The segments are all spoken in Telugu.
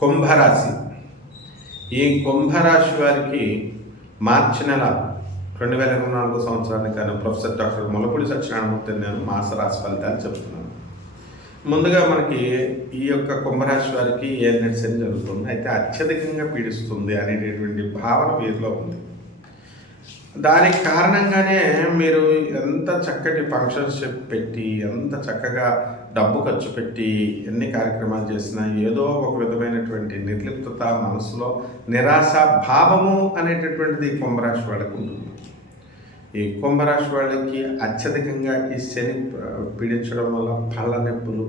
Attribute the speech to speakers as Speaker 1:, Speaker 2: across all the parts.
Speaker 1: కుంభరాశి. ఈ కుంభరాశి వారికి మార్చి నెల రెండు వేల ఇరవై నాలుగో సంవత్సరానికి కానీ ప్రొఫెసర్ డాక్టర్ ములపూడి సత్యనారాయణమూర్తి నేను మాస రాశి ఫలితాలు చెప్తున్నాను ముందుగా మనకి ఈ యొక్క కుంభరాశి వారికి ఏ నడిచని జరుగుతుంది? అయితే అత్యధికంగా పీడిస్తుంది అనేటటువంటి భావన వీరిలో ఉంది. దానికి కారణంగానే మీరు ఎంత చక్కటి ఫంక్షన్స్ పెట్టి ఎంత చక్కగా డబ్బు ఖర్చు పెట్టి ఎన్ని కార్యక్రమాలు చేసినా ఏదో ఒక విధమైనటువంటి నిర్లిప్తత మనసులో నిరాశ భావము అనేటటువంటిది కుంభరాశి వాళ్ళకు ఉంటుంది. ఈ కుంభరాశి వాళ్ళకి అత్యధికంగా ఈ శని పీడించడం వల్ల పళ్ళ నొప్పులు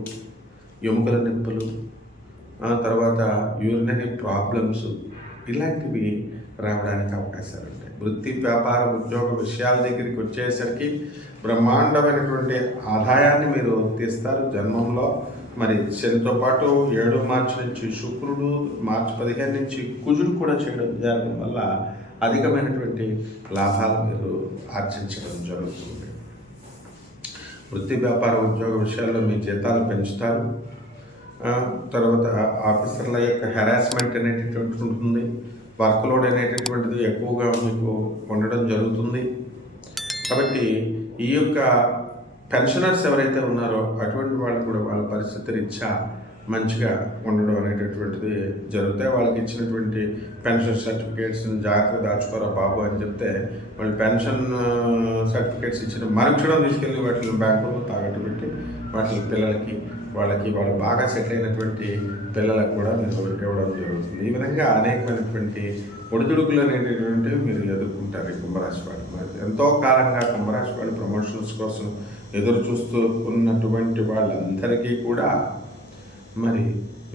Speaker 1: ఎముకల నొప్పులు ఆ తర్వాత యూరినరీ ప్రాబ్లమ్స్ ఇలాంటివి రావడానికి అవకాశాలు వృత్తి వ్యాపార ఉద్యోగ విషయాల దగ్గరికి వచ్చేసరికి బ్రహ్మాండమైనటువంటి ఆదాయాన్ని మీరు తీస్తారు జన్మంలో. మరి శనితో పాటు ఏడు మార్చి నుంచి శుక్రుడు మార్చి పదిహేను నుంచి కుజుడు కూడా చేయడం జరగడం వల్ల అధికమైనటువంటి లాభాలు మీరు ఆర్జించడం జరుగుతుంది. వృత్తి వ్యాపార ఉద్యోగ విషయాల్లో మీ జీతాలు పెంచుతారు. తర్వాత ఆఫీసర్ల యొక్క హెరాస్మెంట్ అనేటటువంటి ఉంటుంది. వర్క్ లోడ్ అనేటటువంటిది ఎక్కువగా మీకు ఉండడం జరుగుతుంది. కాబట్టి ఈ యొక్క పెన్షనర్స్ ఎవరైతే ఉన్నారో అటువంటి వాళ్ళు కూడా వాళ్ళ పరిస్థితి రీత్యా మంచిగా ఉండడం అనేటటువంటిది జరుగుతాయి. వాళ్ళకి ఇచ్చినటువంటి పెన్షన్ సర్టిఫికేట్స్ని జాగ్రత్తగా దాచుకోరా బాబు అని చెప్తే వాళ్ళు పెన్షన్ సర్టిఫికేట్స్ ఇచ్చిన మరుక్షణం తీసుకెళ్ళి వాటిని బ్యాంకులో తాగట్టు పెట్టి వాటి పిల్లలకి వాళ్ళకి వాళ్ళు బాగా సెటిల్ అయినటువంటి పిల్లలకు కూడా మీరు ఇవ్వడం జరుగుతుంది. ఈ విధంగా అనేకమైనటువంటి ఒడిదుడుకులు అనేటటువంటివి మీరు ఎదుర్కొంటారు ఈ కుంభరాశి వాళ్ళు ఎంతో కాలంగా కుంభరాశి వాళ్ళు ప్రమోషన్స్ కోసం ఎదురు చూస్తూ ఉన్నటువంటి వాళ్ళందరికీ కూడా మరి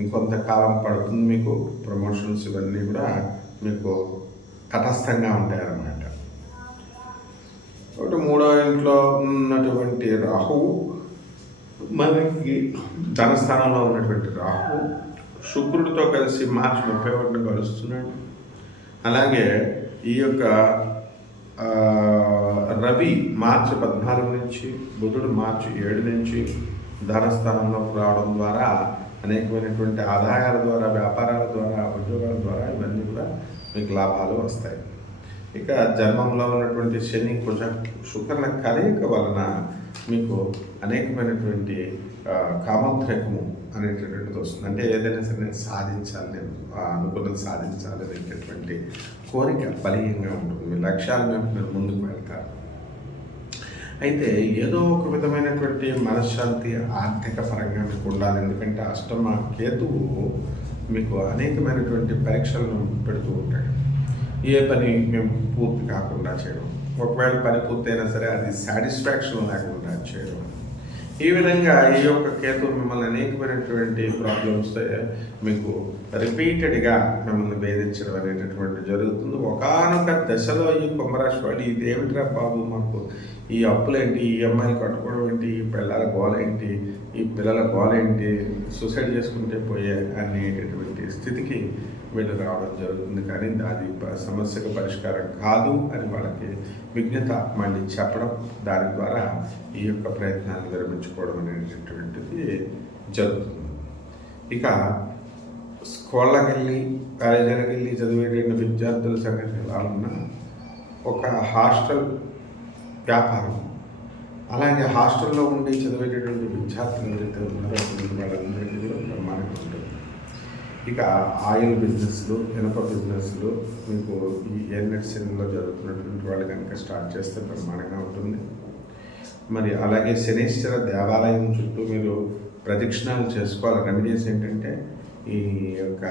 Speaker 1: ఇంకొంతకాలం పడుతుంది మీకు. ప్రమోషన్స్ ఇవన్నీ కూడా మీకు తటస్థంగా ఉంటాయన్నమాట. ఒకటి మూడో ఇంట్లో ఉన్నటువంటి రాహువు మనకి ధనస్థానంలో ఉన్నటువంటి రాహు శుక్రుడితో కలిసి మార్చి ముప్పై ఒకటిని కలుస్తున్నాడు. అలాగే ఈ యొక్క రవి మార్చి పద్నాలుగు నుంచి బుధుడు మార్చి ఏడు నుంచి ధనస్థానంలోకి రావడం ద్వారా అనేకమైనటువంటి ఆదాయాల ద్వారా వ్యాపారాల ద్వారా ఉద్యోగాల ద్వారా ఇవన్నీ కూడా మీకు లాభాలు వస్తాయి. ఇక జన్మంలో ఉన్నటువంటి శని కుజ శుక్రుల కలయిక వలన మీకు అనేకమైనటువంటి కామోద్రేకము అనేటటువంటిది వస్తుంది. అంటే ఏదైనా సరే నేను సాధించాలి నేను ఆ, అనుకున్నది సాధించాలి అనేటటువంటి కోరిక బలీయంగా ఉంటుంది. మీ లక్ష్యాల మేము మీరు ముందుకు వెళ్తారు. అయితే ఏదో ఒక విధమైనటువంటి మనశ్శాంతి ఆర్థిక పరంగా మీకు ఉండాలి. ఎందుకంటే అష్టమ కేతువు మీకు అనేకమైనటువంటి పరీక్షలను పెడుతూ ఉంటాడు. ఏ పని మేము పూర్తి కాకుండా చేయడం ఒకవేళ పని పూర్తయినా సరే అది సాటిస్ఫాక్షన్ లేకుండా చేయడం. ఈ విధంగా ఈ యొక్క కేతు మిమ్మల్ని అనేకమైనటువంటి ప్రాబ్లమ్స్ మీకు రిపీటెడ్గా మిమ్మల్ని వేధించడం అనేటటువంటి జరుగుతుంది. ఒకనొక దశలో ఈ కుంభరాశి వాళ్ళు ఇది ఏమిట్రా బాబు మాకు? ఈ అప్పులేంటి ఈ అమ్మాయిలు కట్టుకోవడం ఏంటి? ఈ పిల్లల గోలేంటి ఈ పిల్లల గోలేంటి సూసైడ్ చేసుకుంటే పోయే అనేటటువంటి స్థితికి వీళ్ళు రావడం జరుగుతుంది. కానీ అది సమస్యకు పరిష్కారం కాదు అని వాళ్ళకి విజ్ఞత మళ్ళీ చెప్పడం దాని ద్వారా ఈ యొక్క ప్రయత్నాన్ని విరమించుకోవడం అనేటటువంటిది జరుగుతుంది. ఇక స్కూళ్ళకి వెళ్ళి కాలేజీలకు వెళ్ళి చదివేటువంటి విద్యార్థుల సంగతి ఎలా ఉన్నా ఒక హాస్టల్ వ్యాపారం. అలాగే హాస్టల్లో ఉండి చదివేటటువంటి విద్యార్థులు ఎవరైతే ఉన్నారో వాళ్ళందరికీ కూడా బ్రహ్మాండంగా ఉంటుంది. ఇక ఆయిల్ బిజినెస్లు ఇనప బిజినెస్లు మీకు ఈ ఎన్ఎస్ఎన్లో జరుగుతున్నటువంటి వాళ్ళు కనుక స్టార్ట్ చేస్తే ప్రమాణంగా ఉంటుంది. మరి అలాగే శనీశ్వర దేవాలయం చుట్టూ మీరు ప్రదక్షిణాలు చేసుకోవాలి. రెమెడీస్ ఏంటంటే ఈ యొక్క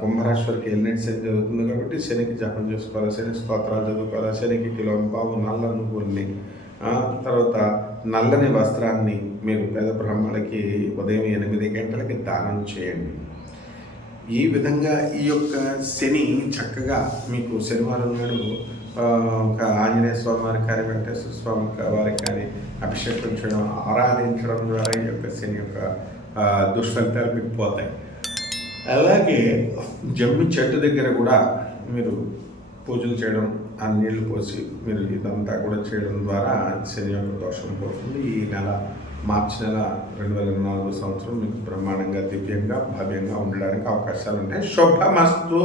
Speaker 1: కుంభరాశ్వరికి ఎల్నెట్ శని జరుగుతుంది కాబట్టి శనికి జపం చేసుకోవాలి శని స్తోత్రాలు చదువుకోవాలి శనికి కిలోంపావు నల్ల నువ్వుల్ని తర్వాత నల్లని వస్త్రాన్ని మీరు పేద బ్రాహ్మణులకి ఉదయం ఎనిమిది గంటలకి దానం చేయండి. ఈ విధంగా ఈ యొక్క శని చక్కగా మీకు శనివారం నాడు ఒక ఆంజనేయ స్వామి వారికి కానీ వెంకటేశ్వర స్వామి వారికి కానీ అభిషేకించడం ఆరాధించడం ద్వారా ఈ యొక్క శని యొక్క దుష్ఫలితాలు మీకు పోతాయి. అలాగే జమ్మి చెట్టు దగ్గర కూడా మీరు పూజలు చేయడం ఆ నీళ్ళు పోసి మీరు ఇదంతా కూడా చేయడం ద్వారా శని యొక్క దోషం పోతుంది. ఈ నెల మార్చి నెల రెండు వేల ఇరవై నాలుగు సంవత్సరం మీకు బ్రహ్మాండంగా దివ్యంగా భవ్యంగా ఉండడానికి అవకాశాలు ఉంటాయి శుభమస్తు!